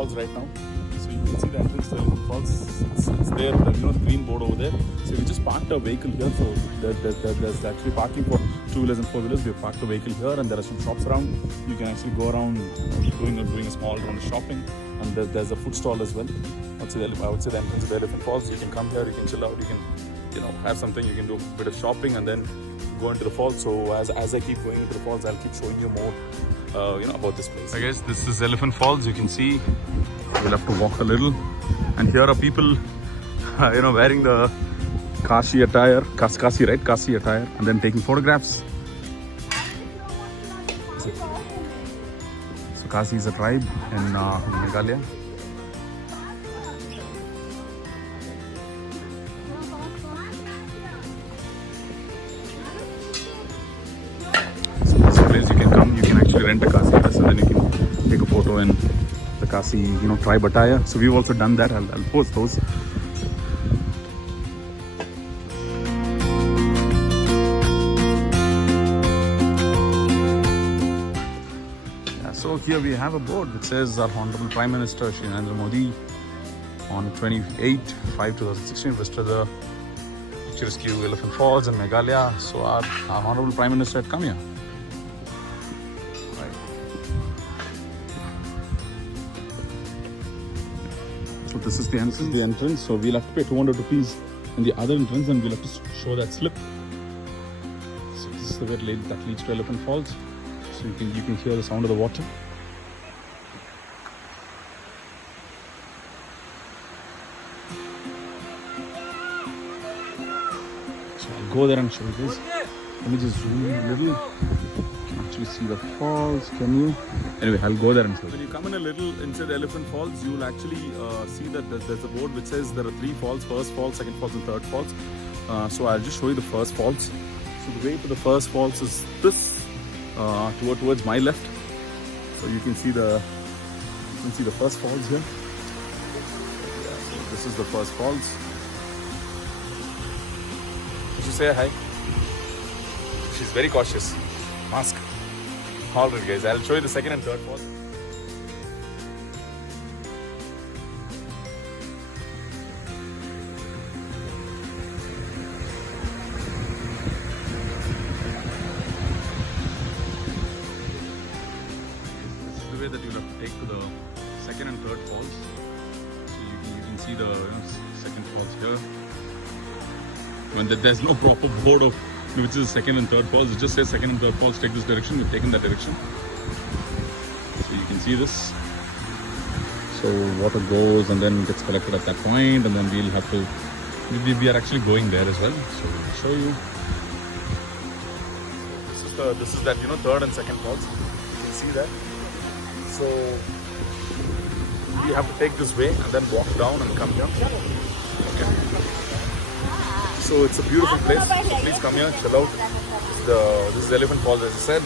Falls right now. So you can see the entrance to Elephant Falls. It's there, the green board over there. So we just parked a vehicle here. So there's actually parking for 2-wheelers and 4-wheelers. We have parked a vehicle here, and there are some shops around. You can actually go around doing a small round of shopping. And there's a food stall as well. I would say the entrance to the Elephant Falls. You can come here, you can chill out, you can have something, you can do a bit of shopping and then go into the falls. So as I keep going into the falls, I'll keep showing you more about this place. I guess this is Elephant Falls. You can see we'll have to walk a little, and here are people wearing the Khasi attire, Khasi, right? Khasi attire, and then taking photographs. So Khasi is a tribe in Meghalaya. So this place you can come, you can actually rent a Khasi dress and then you can take a photo in the Khasi, tribe attire. So we've also done that. I'll post those. So here we have a board which says our Honorable Prime Minister Shri Narendra Modi on 28/5/2016 visited the picturesque Elephant Falls in Meghalaya. So our Honorable Prime Minister had come here. Right. So this is the entrance. So we'll have to pay 200 rupees in the other entrance, and we'll have to show that slip. So this is the way that leads to Elephant Falls. So you can hear the sound of the water. So I'll go there and show you this. Let me just zoom in a little. You can actually see the falls. Can you? Anyway, I'll go there and show you. When you come in a little inside the Elephant Falls, you'll actually see that there's a board which says there are 3 falls: first falls, second falls, and third falls. So I'll just show you the first falls. So the way to the first falls is this. Towards my left, so you can see the first falls here. Yeah, so this is the first falls. Did you say hi? She's very cautious. Mask. Alright guys, I'll show you the second and third falls. Way that you'll have to take to the second and third falls. So you can see the second falls here. When there's no proper board of which is second and third falls, it just says second and third falls, take this direction. We've taken that direction. So you can see this. So water goes and then gets collected at that point, and then we'll have to. We are actually going there as well. So we'll show you. This is that third and second falls. You can see that. So we have to take this way and then walk down and come here. Okay. So it's a beautiful place. So please come here, chill out. This is Elephant Falls, as I said.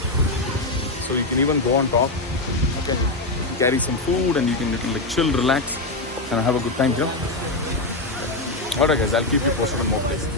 So you can even go on top. Okay. Carry some food and you can like chill, relax, and have a good time here. Alright guys, I'll keep you posted on more places.